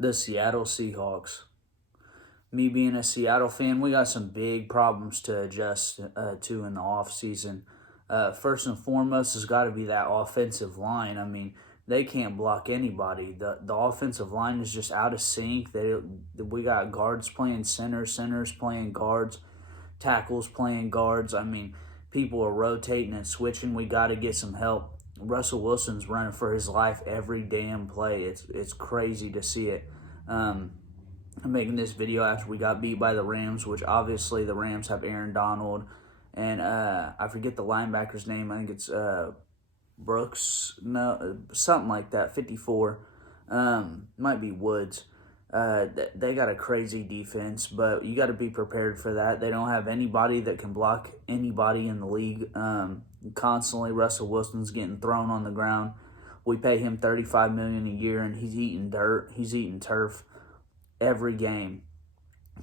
The Seattle Seahawks. Me being a Seattle fan, we got some big problems to adjust to in the offseason. First and foremost has got to be that offensive line. I mean, they can't block anybody. The offensive line is just out of sync. We got guards playing centers playing guards, tackles playing guards. I mean, people are rotating and switching. We got to get some help. Russell Wilson's running for his life every damn play. It's crazy to see it. I'm making this video after we got beat by the Rams, which obviously the Rams have Aaron Donald, and I forget the linebacker's name. I think it's Brooks, no, something like that, 54. Might be Woods. They got a crazy defense, but you got to be prepared for that. They don't have anybody that can block anybody in the league. Constantly, Russell Wilson's getting thrown on the ground. We pay him $35 million a year, and he's eating dirt. He's eating turf every game,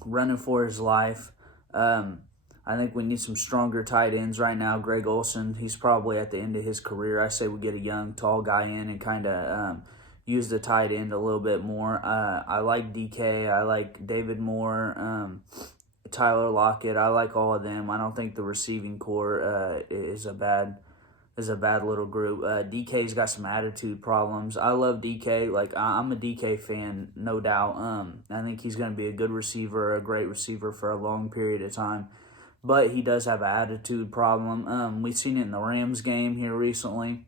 running for his life. I think we need some stronger tight ends right now. Greg Olsen, he's probably at the end of his career. I say we get a young, tall guy in and kind of use the tight end a little bit more. I like DK. I like David Moore, Tyler Lockett. I like all of them. I don't think the receiving core is a bad little group. DK's got some attitude problems. I love DK. I'm a DK fan, no doubt. I think he's going to be a good receiver, a great receiver for a long period of time. But he does have an attitude problem. We've seen it in the Rams game here recently.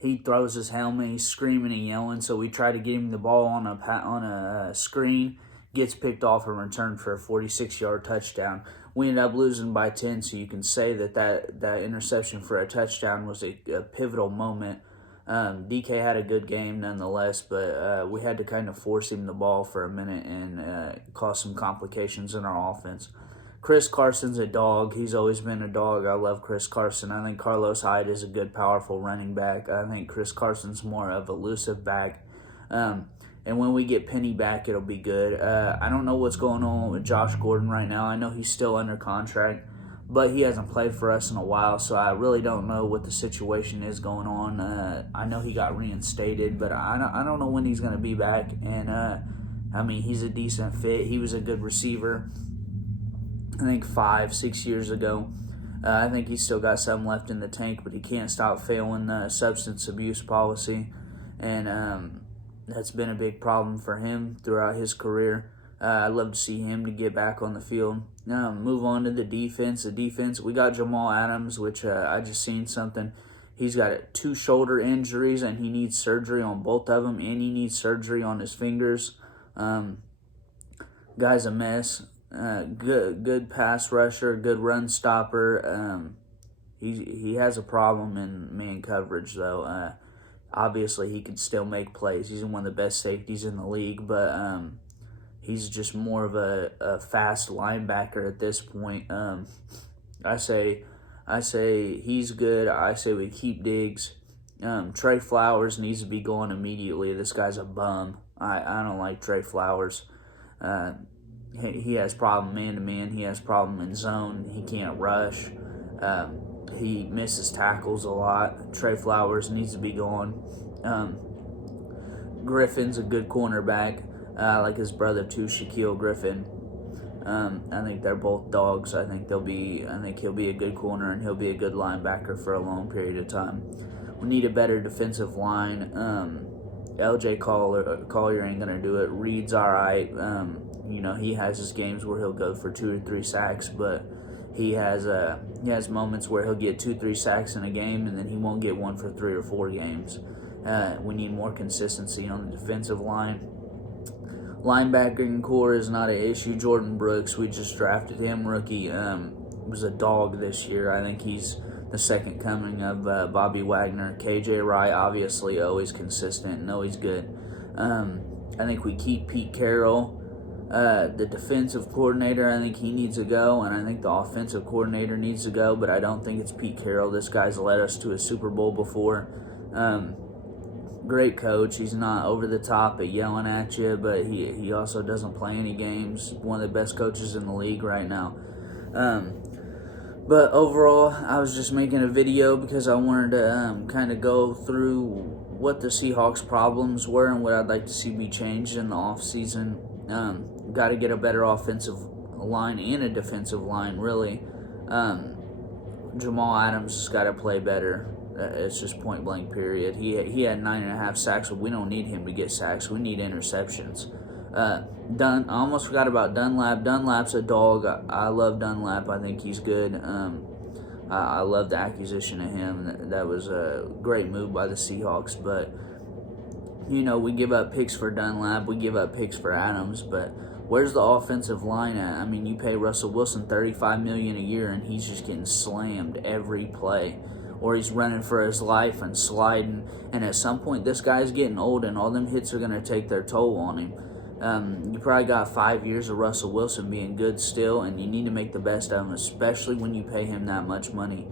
He throws his helmet, he's screaming and yelling, so we try to get him the ball on a screen, gets picked off and returned for a 46-yard touchdown. We ended up losing by 10, so you can say that interception for a touchdown was a pivotal moment. DK had a good game nonetheless, but we had to kind of force him the ball for a minute and cause some complications in our offense. Chris Carson's a dog. He's always been a dog. I love Chris Carson. I think Carlos Hyde is a good, powerful running back. I think Chris Carson's more of an elusive back. And when we get Penny back, it'll be good. I don't know what's going on with Josh Gordon right now. I know he's still under contract, but he hasn't played for us in a while, so I really don't know what the situation is going on. I know he got reinstated, but I don't know when he's going to be back. And, I mean, he's a decent fit. He was a good receiver, I think 5-6 years ago. I think he's still got some left in the tank, but he can't stop failing the substance abuse policy. And that's been a big problem for him throughout his career. I'd love to see him to get back on the field. Move on to the defense. The defense, we got Jamal Adams, which I just seen something. He's got 2 shoulder injuries, and he needs surgery on both of them, and he needs surgery on his fingers. Guy's a mess. Good pass rusher, good run stopper. He has a problem in man coverage, though. Obviously, he could still make plays. He's one of the best safeties in the league, but he's just more of a fast linebacker at this point. I say he's good. I say we keep Diggs. Trey Flowers needs to be going immediately. This guy's a bum. I don't like Trey Flowers. He has problem man-to-man. He has problem in zone. He can't rush. He misses tackles a lot. Trey Flowers needs to be going. Griffin's a good cornerback. Like his brother too, Shaquille Griffin. I think they're both dogs. I think he'll be a good corner, and he'll be a good linebacker for a long period of time. We need a better defensive line. LJ Collier ain't gonna do it. Reed's all right. He has his games where he'll go for 2 or 3 sacks, but he has moments where he'll get 2-3 sacks in a game, and then he won't get one for 3 or 4 games. We need more consistency on the defensive line. Linebacking core is not an issue. Jordan Brooks, we just drafted him, rookie. Was a dog this year. I think he's the second coming of Bobby Wagner. KJ Wright, obviously, always consistent and always good. I think we keep Pete Carroll. The defensive coordinator, I think he needs to go, and I think the offensive coordinator needs to go, but I don't think it's Pete Carroll. This guy's led us to a Super Bowl before. Great coach. He's not over the top at yelling at you, but he also doesn't play any games. One of the best coaches in the league right now. But overall, I was just making a video because I wanted to kind of go through what the Seahawks' problems were and what I'd like to see be changed in the offseason. Got to get a better offensive line and a defensive line, really. Jamal Adams has got to play better. It's just point blank, period. He had 9.5 sacks, but we don't need him to get sacks. We need interceptions. I almost forgot about Dunlap. Dunlap's a dog. I love Dunlap. I think he's good. I love the acquisition of him. That was a great move by the Seahawks. But, we give up picks for Dunlap. We give up picks for Adams. But where's the offensive line at? I mean, you pay Russell Wilson $35 million a year, and he's just getting slammed every play. Or he's running for his life and sliding. And at some point, this guy's getting old, and all them hits are going to take their toll on him. You probably got 5 years of Russell Wilson being good still, and you need to make the best of him, especially when you pay him that much money.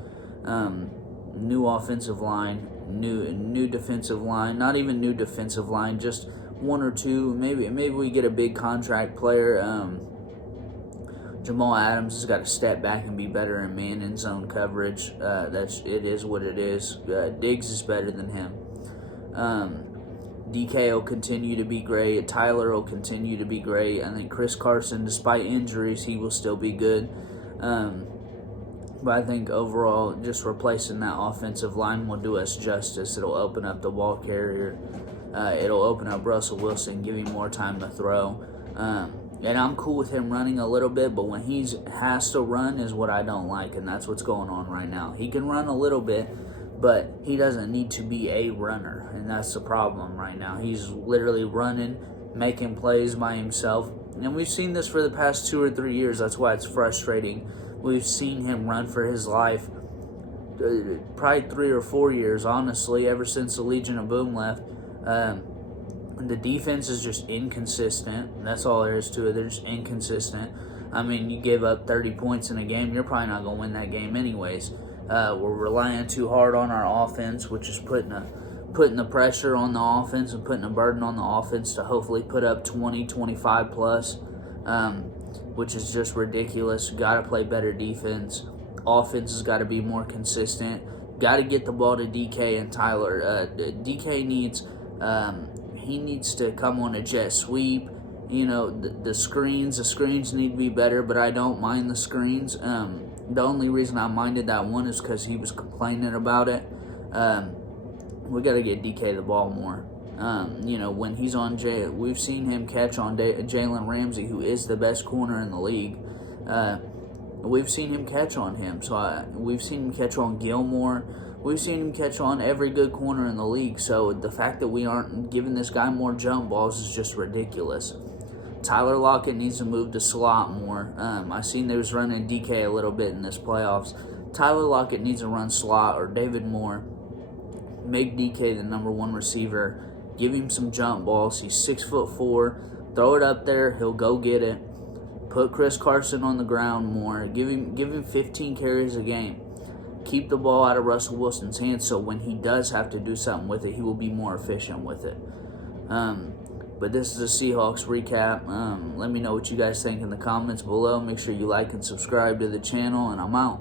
New offensive line, new defensive line, not even new defensive line, just one or two. Maybe we get a big contract player. Jamal Adams has got to step back and be better in man and zone coverage. It is what it is. Diggs is better than him. DK will continue to be great. Tyler will continue to be great. I think Chris Carson, despite injuries, he will still be good. But I think overall, just replacing that offensive line will do us justice. It'll open up the ball carrier. It'll open up Russell Wilson, give him more time to throw. And I'm cool with him running a little bit, but when he has to run is what I don't like, and that's what's going on right now. He can run a little bit, but he doesn't need to be a runner, and that's the problem right now. He's literally running, making plays by himself, and we've seen this for the past 2 or 3 years. That's why it's frustrating. We've seen him run for his life probably 3 or 4 years, honestly, ever since the Legion of Boom left. The defense is just inconsistent. That's all there is to it. They're just inconsistent. I mean, you give up 30 points in a game, you're probably not going to win that game anyways. We're relying too hard on our offense, which is putting the pressure on the offense and putting a burden on the offense to hopefully put up 20, 25 plus, which is just ridiculous. Got to play better defense. Offense has got to be more consistent. Got to get the ball to DK and Tyler. DK needs to come on a jet sweep. The screens need to be better, but I don't mind the screens. The only reason I minded that one is because he was complaining about it. We got to get DK the ball more. When he's on we've seen him catch on Jalen Ramsey, who is the best corner in the league. We've seen him catch on him. We've seen him catch on Gilmore. We've seen him catch on every good corner in the league. So the fact that we aren't giving this guy more jump balls is just ridiculous. Tyler Lockett needs to move to slot more. I seen they was running DK a little bit in this playoffs. Tyler Lockett needs to run slot, or David Moore. Make DK the number one receiver. Give him some jump balls. He's 6'4". Throw it up there. He'll go get it. Put Chris Carson on the ground more. Give him 15 carries a game. Keep the ball out of Russell Wilson's hands so when he does have to do something with it, he will be more efficient with it. But this is a Seahawks recap. Let me know what you guys think in the comments below. Make sure you like and subscribe to the channel, and I'm out.